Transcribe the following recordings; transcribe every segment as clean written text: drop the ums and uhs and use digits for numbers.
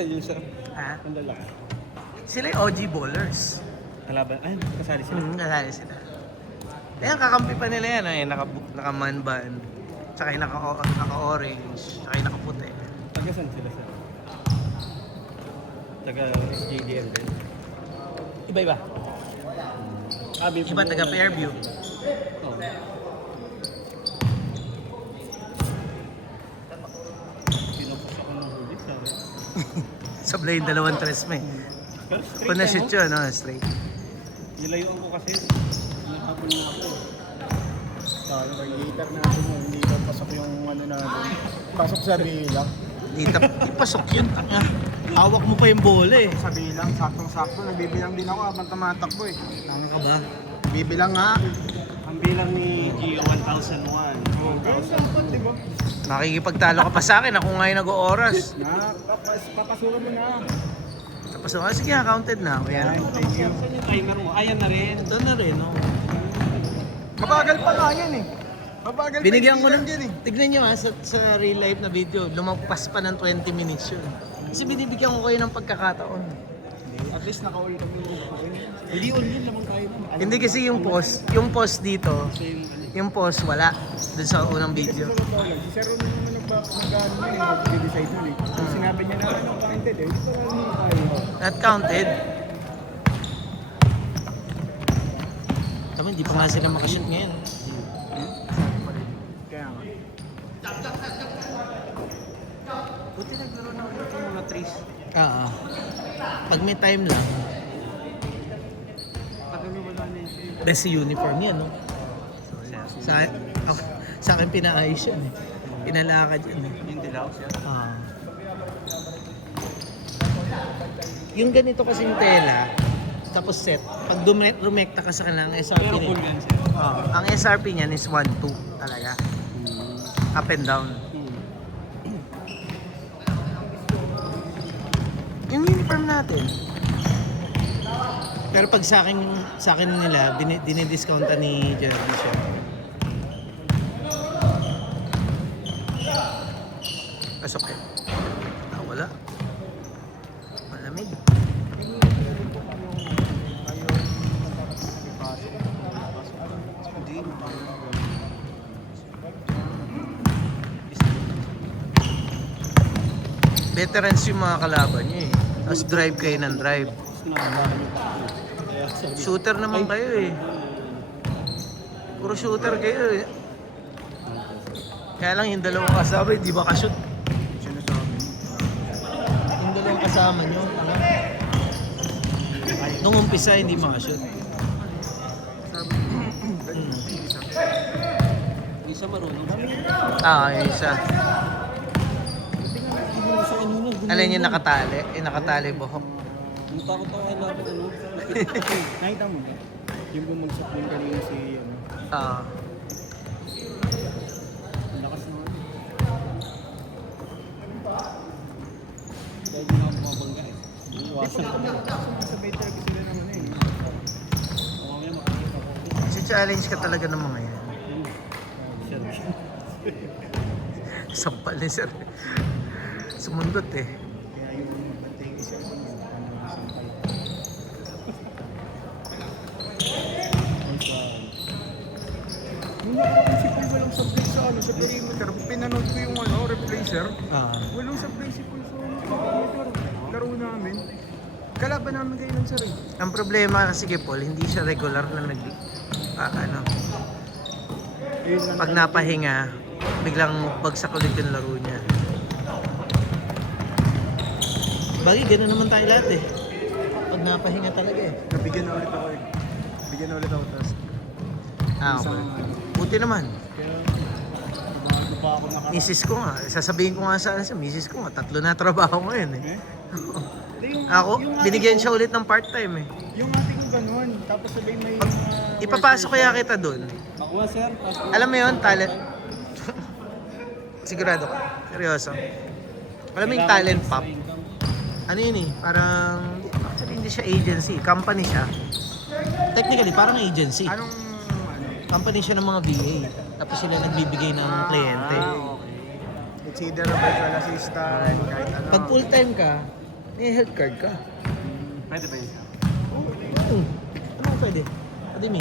sa yun siya. Ha? Ang lalaki. Sila yung OG bowlers. Kalaban, ay, kasali sila. Kasali sila. Ayan, kakampi pa nila yan. Ay, naka-man band. Tsaka yung naka-orange. Tsaka yung naka-puti. Taga saan sila sir? Taga SJDL din. Iba-iba. Iba taga Fairview. Oo. Pinapos ako ng huli sa... Sablay yung dalawang tres mo eh. Pero straight Kung na-shoot yun, no? Straight. Nilayuan ko kasi. Nakapon na ako. Sabi ko, later natin mo, hindi daw pasok yung ano natin. Pasok sa bilang. Di pasok yun. Hawak mo pa yung bola eh. Sa bilang, saktong-sakto. Nagbibilang din ako habang tumatakbo eh. Ano ka ba? Bibilang nga. Ang bilang ni Gio 1001. Pero dapat, di ba? Makikipagtalo ka pa sa akin. Ako nga yung nag-ooras. Papasukan mo na. Tapos sige, counted na. Ayan. Thank you. Saan yung timer mo? Ayan na rin. Ito na rin, no? Mabagal pa nga yan eh. Mabagal Binigyan ko lang ng... yan eh. Tignan nyo ha, sa real life na video, lumagpas pa ng 20 minutes yun. Kasi binibigyan ko kayo ng pagkakataon. At least naka-all kami. Hindi all yun naman tayo. Hindi kasi yung post dito, yung post wala dun sa unang video. Sa babagal, si Sir Ron naman nag-ano na eh, mag-decide nun eh. Sinabi niya na ano, counted eh. Hindi pa rin tayo. Not counted. Tama, hindi pa nga sila makashoot ngayon. Kaya nga. Buti naglaro na ulit yung mga trees. Pag may time lang, Tagal na wala na yun. best uniform yan, no? Sa, sa akin pinaayos yan eh. Pinalakad yan eh. Yung dilaw siya. Yung ganito kasing tela, tapos set, pag rumekta ka sa kanila, ang SRP Pero niya, cool yan siya. ang SRP niyan is 1-2 talaga. Up and down. Yung uniform natin. Pero pag sa akin nila, dinidiscounta ni Jeremy siya. Pasok eh. Wala. Malamig. Veterans yung mga kalaban nyo eh. Tapos drive kayo ng drive. Shooter naman kayo eh. Puro shooter kayo eh. Kaya lang yung dalawang kasama, di ba ka-shoot? Sinasabi. Yung dalawang kasama nyo, ano? Nung umpisa, hindi makashoot. Isa marunong. Yung isa. Alin yung nakatali? Yung nakatali buhok. Ang takot ako kay Lapit ano. Nakita mo ba? Yung bumagsak din kanina si ano. Ang lakas naman. Dahil hindi na ako mabangga eh. Iwasan ko. Sabay talaga sila naman eh. Oo nga makikita ko. Kasi challenge ka talaga ng mga yan. Sir. Sampal ni sir. Sumundot eh. Kaya yung magbantay kasi ako yun. Ano yung sampal. Nung nakaraan si Paul walang sablay sa ano, sa perimeter. Pinanood ko yung ano, replacer. Walang sablay si Paul sa perimeter. Laro namin. Kalaban namin kayo nun sir eh. Ang problema kasi kay Paul, hindi siya regular na Yun lang pag napahinga, biglang bagsak ulit yung laro niya. Bagay, gano'n naman tayo lahat eh. Pag napahinga talaga eh. Nabigyan na ulit ako eh. Bigyan na ulit ako tapos. Okay. Buti naman. Kaya bago pa ako Misis ko nga, sasabihin ko nga sa misis ko nga, 3 na trabaho mo yun eh. Ako, binigyan siya ulit ng part-time eh. Yung ating ganun, tapos sabay may Ipapasok kaya kita doon. Makuha sir. Alam mo yun, talent. Sigurado ka. Seryoso. Alam mo yung talent pop. Ano yun eh, parang, actually hindi siya agency, company siya. Technically, parang agency. Anong Company siya ng mga VA. Tapos sila nagbibigay ng kliyente. okay. It's either a virtual assistant, kahit ano. Pag full time ka, may health card ka. Pwede ba yun? Hmm. Ano pwede? Pwede mo.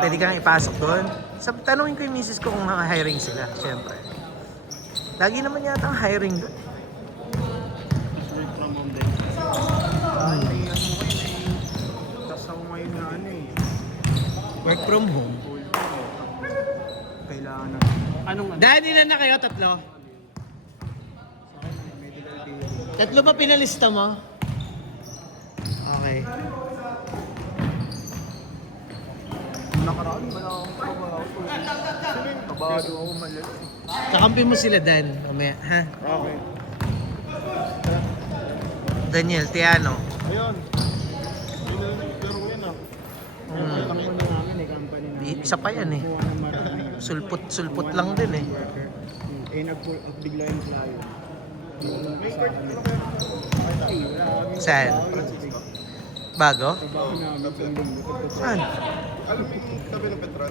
Pwede kang ipasok doon. Tanungin ko yung misis ko kung hiring sila, syempre. Lagi naman yata ang hiring doon. Work from home din. Tas ako ngayon na ano eh. Work from home. Kailangan na. Anong ano? Dahil ilan na kayo? Tatlo? Medical bill. Tatlo ba pinalista mo? Okay. Nakaraan, wala akong trabaho. Kabado ako malas. Kakampi mo sila, Dan. Mamaya, ha? Okay. Daniel, Tiano. Ayun. Pero yan ah. Company namin eh, company namin. Isa pa yan eh. Kuha ng marami. Sulpot lang din eh. Eh, bigla yung flyer. May card ko na wala kami. Saan? Bago? Trabaho namin sa linggo. Saan? Alam mo yung tabi ng Petron?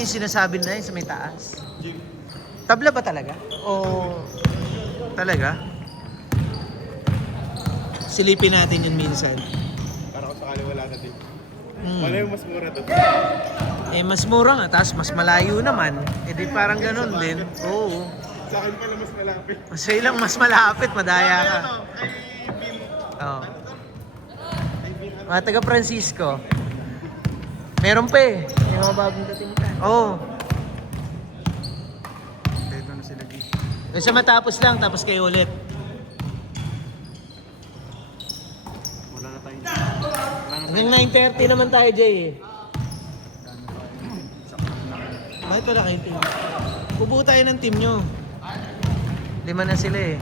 Yung sinasabi na yun sa may taas. Tabla ba talaga? O talaga? Silipin natin yun minsan. Para kung sakali wala na din. Hmm. Wala yung mas mura to. Mas mura nga, tapos mas malayo naman. Di parang ganun din. Oo. Sa akin pala mas malapit. Mas malapit, madaya ka. Ay, Bill. Oo. Mga taga Francisco. Meron pa eh. May mga bagong dating ka. Oo. Dito na sila dito. Sa matapos lang, tapos kayo ulit. Wala na tayo. Hanggang 9:30 naman tayo, Jay. Bakit wala kayong team? Bubuo tayo ng team nyo. 5 na sila eh.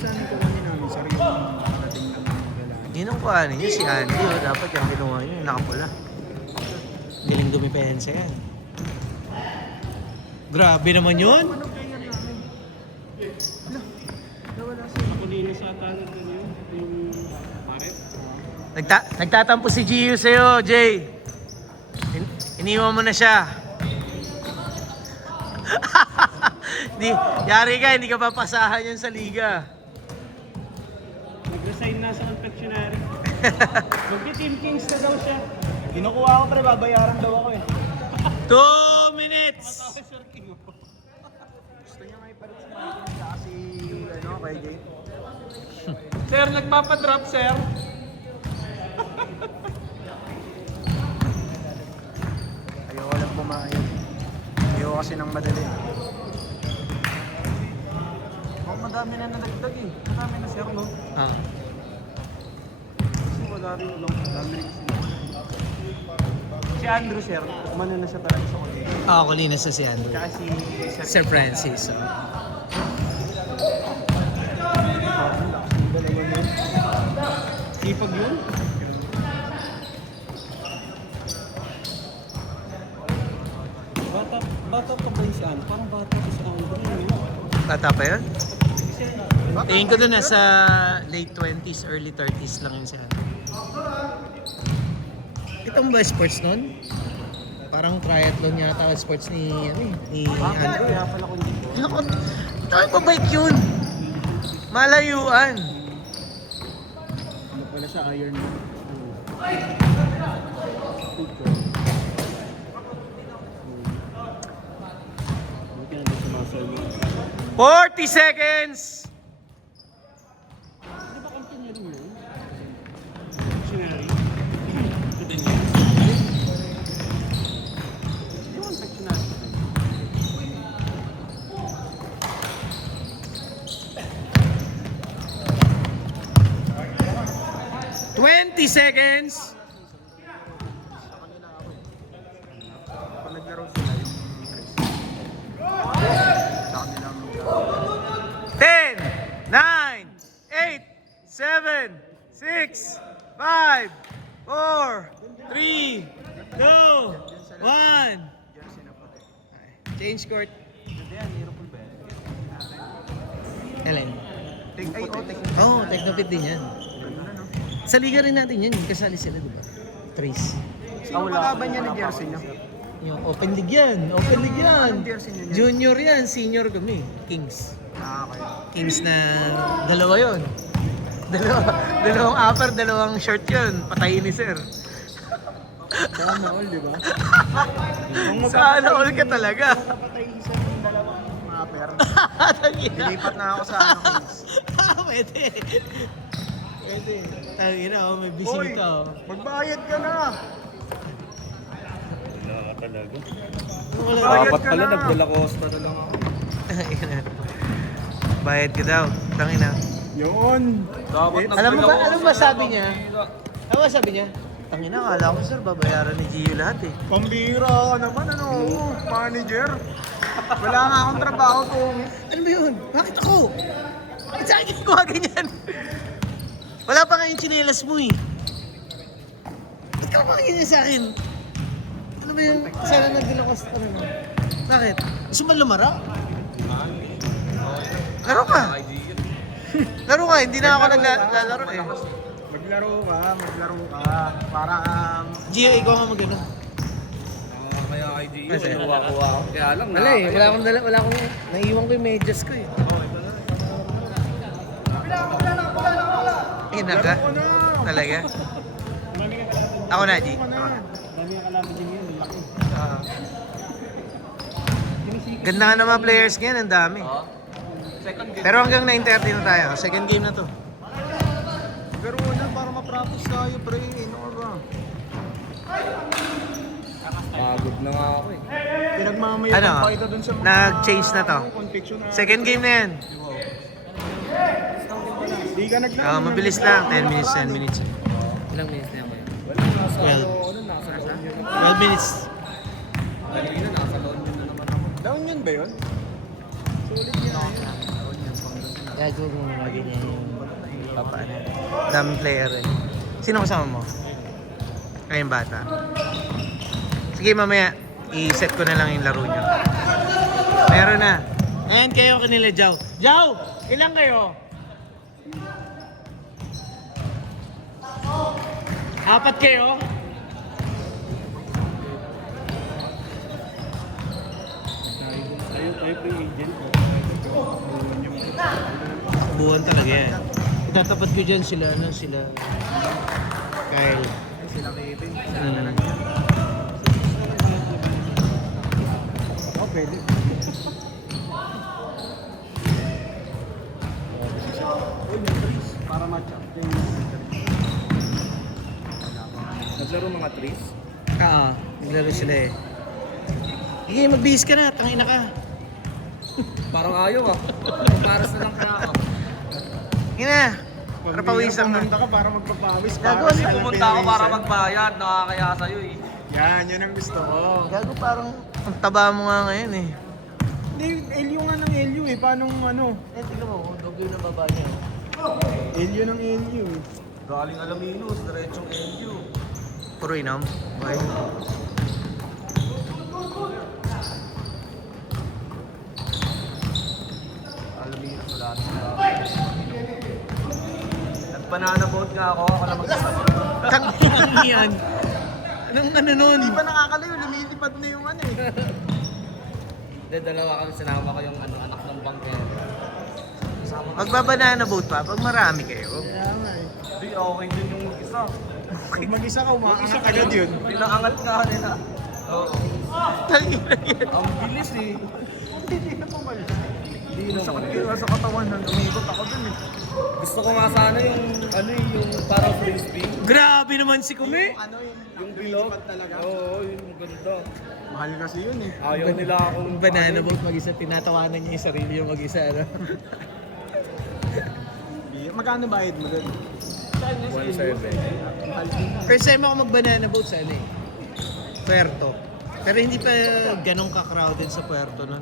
Saan ito kami namin? Sarili dating ng mga lalaki. Hindi nang kuhanin nyo si Andy. Dapat yung ginawa nyo, yung nakapula. Galing dumipensa yan. Grabe naman yun. Ano kaya namin? Nawala siya. Ako linis ata na din yun. Yung paret. Nagtatampo si Gio sa'yo, Jay. Iniwan mo na siya. Yari ka, hindi ka papasahan yan sa liga. Nag-resign na sa confectionery. Mag-team Kings na daw siya. Kinukuha ko pre, babayaran daw ako eh. 2 minutes! Gusto niya nga ipalit sa Martin kasi ano, kay Jay. Sir, nagpapadrop, sir. Ayoko lang pumayag. Ayoko kasi ng madali. Oh, madami na nadagdag eh. Madami na sir, no? Kasi wala rin lang. Madami rin kasi. Si Andrew sir, umano na siya talaga sa college. Kulina sa si Andrew. Tsaka si Sir Francis. Sipag yun. Bata pa ba yung si ano? Parang bata pa si Andrew. Bata pa yun? Tingin ko doon nasa late 20s, early 30s lang yun si Andrew. Itong ba sports nun? Parang triathlon yata sports ni Andrew. Kaya pala kung hindi ko. Tayo pa bike yun? Malayuan. Ano pala siya, iron man. Buti na sa muscle mo. 40 seconds! Di ba company rin yun? Confectionery? Ito din yun. Yung confectionery. 20 seconds! Pag naglaro sila yung sa kanilang 10, 9, 8, 7, 6, 5, 4, 3, 2, 1. jersey na puti. Change court. Hindi yan, Liverpool ba yan? Alin? Technopit Technopit din yan. Ano na no? Sa liga rin natin yun, kasali sila, di ba? Trace. Sino kalaban niya na jersey niya? Yung Open League yan. Open League yan. Anong jersey niya? Junior yan. Senior kami. Kings. Okay. Kings na dalawa yon. Dalawang upper, dalawang short yun. Patayin ni sir. Sana all, di ba? Sana all ka talaga. Kapatay isa yung dalawang mapper. Dilipat na ako sa ano, Kings. Pwede. Pwede. Tangina, may bisita. Magbayad ka na! Wala ka talaga. Bayad Dapat ka pala, na. nagdala Costa na lang ako. Bayad ka daw. Tangina. Yun! Dapat Alam mo ba sabi niya? Alam mo ba sabi niya? Tangina, akala ko sir, babayaran ni Gio lahat eh. Pambira ka naman, ano? Manager! Wala nga akong trabaho to. Ano ba yun? Bakit ako? Bakit sa akin ko ganyan? Wala pa nga yung tsinelas mo eh. Ba't ka ganyan sa akin? Ano ba yung sana nagdala ko sa tanong mo? Bakit? Gusto mo lumara? Laro ka! Laro ka, hindi na ako naglalaro eh. Maglaro ka. Para Gio, ikaw nga mag-ano. Kaya kay Gio, Kasi- kuha ako. Kaya lang, Wala eh, wala akong, naiiwan ko yung medyas ko eh. Ina ka? Laro ko na! Talaga? Ako na, G. Ako na. Dami ang kalaban din yun, laki. Ganda nga ng mga players ngayon, ang dami. Pero hanggang 9:30 na tayo. Second game na to. Laro na para ma-practice tayo, pre. Ano ka ba? Pagod na nga ako eh. Pinagmamayabang Ano? pa ito dun sa mga... Nag-change na to. Confection na. Second game na yan. Di ka naglaro. Mabilis lang. 10 minutes, 10 minutes. Ilang minutes na yan kayo? 12 minutes. Kanina, nasa loan yun na naman ako. Down yun ba yun? Solid yan. Gago kung maging yung papaano. Daming player eh. Sino kasama mo? Kayong bata. Sige mamaya, i-set ko na lang yung laro nyo. Meron na. Ayan kayo kanila, Jow. Jow! Ilang kayo? 4 kayo? Ayun, every agent. Buwan talaga yan. Itatapat ko dyan sila, sila Kyle. Sila Kevin. Mm. Oh, pwede. Para match up yung... Naglaro mga trees. Naglaro sila eh. Sige, magbihis ka na, tangina ka. Parang ayaw ah. Paras na lang kaya ako. Sige na, para pawisan na. Pumunta ka para magpapawis. Gago, para kasi sa Pumunta ako para Pilsen. magbayad, nakakaya sa'yo eh. Yan ang gusto ko. Gago, parang ang taba mo nga ngayon eh. Hindi, LU nga ng LU eh. Paano ano? Eh, tignan mo, dogo yung baba niya. LU ng LU eh. Galing Alaminos, diretsong NU. Puro inom. Okay. Alaminos, wala na. Nag-banana boat nga ako lang magsasabi. Tangina yan. Anong ano nun? Hindi pa nakakalayo, lumilipad na yung ano eh. Hindi, dalawa kami, sinama ko yung anak ng bangkero. Kasama ko. Magbabanana boat pa pag marami kayo. Kaya nga eh. Hindi, okay din yung isa. Pag mag-isa ka, umaangat agad yun. Pinaangat ka nila. Oo. Tangina yan. Ang bilis eh. Hindi na pumalis. Hindi na Sakit kaya sa katawan na lumikot ako dun eh. Gusto ko nga sana yung, yung parang frisbee. Grabe naman si Kumi. Ano Yung bilog. talaga. Oo, yung ganda. Mahal kasi yun eh. Ayaw nila akong... Yung banana boat mag-isa, tinatawanan niya yung sarili yung mag-isa. Ano? Magkano bayad mo dun? 1.7. Mahal din. First time ako mag-banana boat sa ano eh. Puerto. Pero hindi pa ganun ka-crowded sa Puerto nun.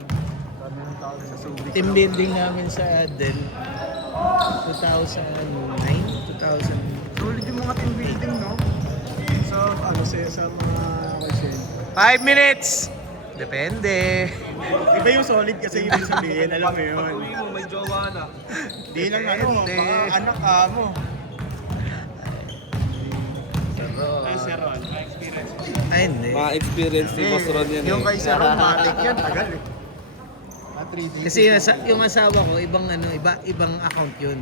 Sabi ng tao sa Subic. Team building namin sa Adel. 2009? 2000. Solid yung mga team building, no? So, ano sa mga question. 5 minutes! Depende. Iba yung solid kasi ibig sabihin, alam mo yun. Pag-uwi mo, may jowa na. Di lang ano, Depende. baka anak ka mo. Pero, Sir Ron, experience. Ay, hindi. Mga experience ni Boss Ron yan Yung eh. kay Sir Ron, matik yan, tagal eh. 3D. Kasi yung asawa ko, ibang ibang account yun.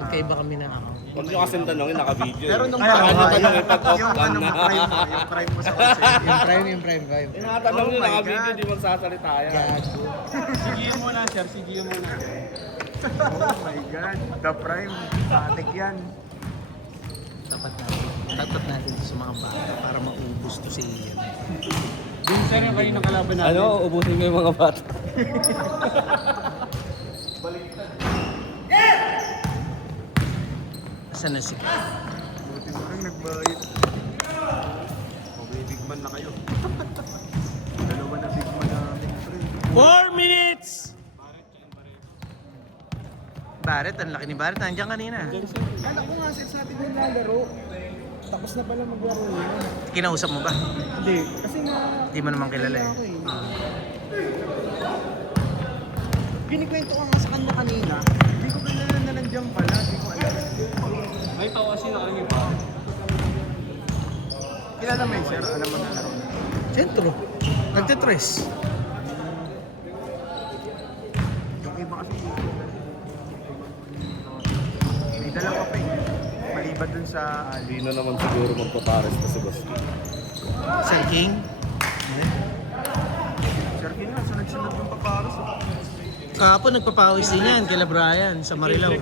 Magkaiba kami ng account. Huwag nyo kasing tanongin, naka-video. Pero eh. nung Kaya nyo bago, tanongin pag off yung cam ano na. mo, yung prime mo sa concert. Yung prime ko. Tinatanong nyo, Oh my naka-video, God. di magsasalita yan. Sige mo na, sir. Sige mo na. Oh my God, the prime, matik yan. Tapat natin to sa mga bata para maubos to si Ian. Yung sir, yung kayo nakalaban natin. Ano, ubusin mo yung mga bata. Saan na si Buti mo rin nagbayit. Okay, big man na kayo. Dalawa na big man namin, pre. 4 minutes! Barrett, ang laki ni Barrett. Nandiyan kanina. Kala ko nga sir, sabi nung lalaro. Tapos na pala maglaro yun. Kinausap mo ba? Hindi, kasi nga... Hindi mo naman kilala eh. ako eh. Kinikwento ko nga sa kanya kanina. Hindi ko kilala na nandiyan pala. Hindi ko alam. May tawa sino ang iba. Kilala mo yun, sir? Alam mo na laro na. Sentro. Nagtitres. Yung iba kasi may dalawa pa eh. Maliban dun sa Hindi na naman siguro magpapares na si Boss. Sir King. Sir King nga, sunod-sunod yung paparos. Kahapon nagpapawis din yan kila Brian sa Marilao.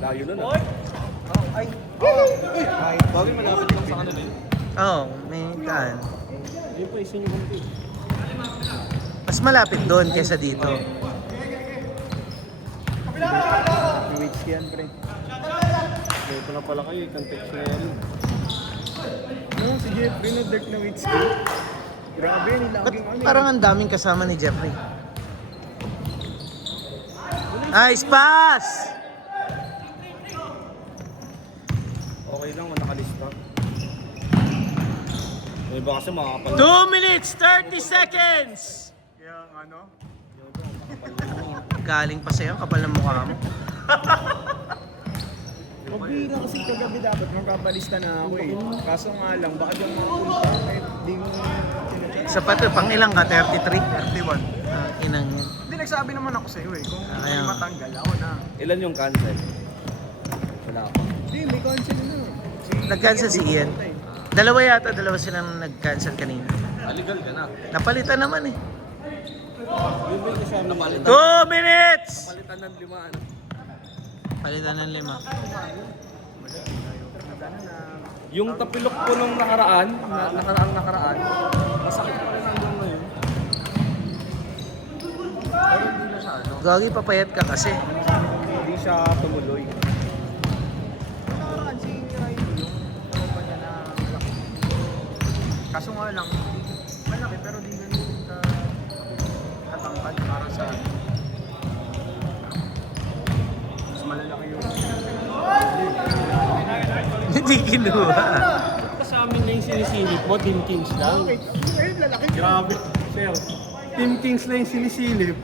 Layo na na. Ay! Bagay malapit lang sa kanila yun. Oo, may daan. Yun po, isin yung kumpi. Mas malapit doon kaysa dito. Which yan, pre? Kaya pa na pala kayo, contextual. No, si Jeffrey na deck na Witsky. Grabe, nilaging ano. Parang ang daming kasama ni Jeffrey. Nice pass! Okay lang, nakalista. May iba kasi makakapal. 2 minutes, 30 seconds! Kaya ano? Galing pa sa'yo, kapal ng mukha mo. Mabira kasi kagabi dapat magpapalista na ako eh. Kaso nga lang, baka dyan makapunta kahit di mo sinachat. Sa pato, pang ilang ka? 33? 31. Inang yan. Hindi, nagsabi naman ako sa'yo eh. Kung Kaya may nga. matanggal, ako na. Ilan yung cancel? Wala pa. Hindi, may cancel na. Nag-cancel si Ian. Dalawa silang nag-cancel kanina. Legal ka na. Napalitan naman eh. Yung ba yung kasama? Napalitan. 2 minutes! Napalitan ng 5 ano. Palitan ng 5. Yung tapilok ko nung nakaraan, masakit pa rin hanggang ngayon. Pero hindi na siya ano. Gagi, papayat ka kasi. Hindi siya tumuloy. Kasi yung tropa niya na malaki. Kaso nga lang, malaki pero di ganun katangkad para sa mas malalaki yung Hindi kinuha. Sa amin na yung sinisilip mo, Team Kings lang. ayun lalaki. Grabe, sir. Team Kings na yung sinisilip.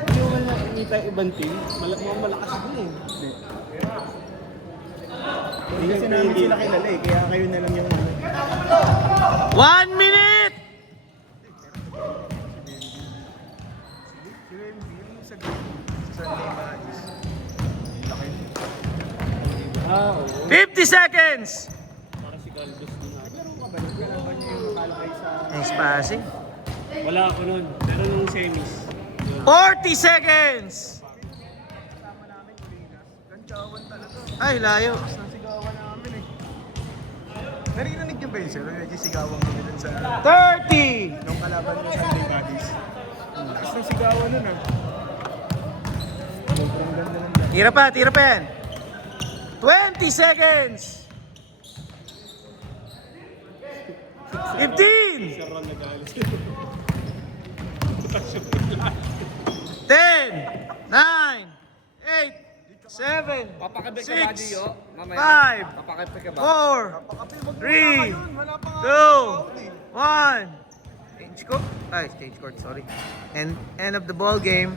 Hindi mo man nakikita yung ibang team. Malakas din eh. Hindi kasi namin sila kilala eh, kaya kayo na lang yung 1 minute! sa Sunday Magis. Laki. Ah, oo. 50 seconds! Para si Galvez din ako. Naglaro ka ba? Naglaro niyo yung kalakay sa... Nice passing. Wala ako nun. Pero nung semis. 40 seconds! Kasama namin, Kulinas. Gantyawan talaga. Ay, layo. Tapos nang sigawan namin eh. Naririnig niyo ba yun, sir? Medyo sigawan kami dun sa... 30! Nung kalaban niyo sa Sunday Magis. Tapos nang sigawan nun ah. Sobrang ganda ng dyan. Tira pa yan. 20 seconds! 15! Sir Ron na galis. 10! 9! 8! 7! Papakabit ka ba, 6! Gio? Mamaya. 5! Papakabit ka ba? 4! Kapag wag mo 3, na ngayon, wala pa nga 2, out eh. 1. Change court. Ay, change court, sorry. End of the ball game.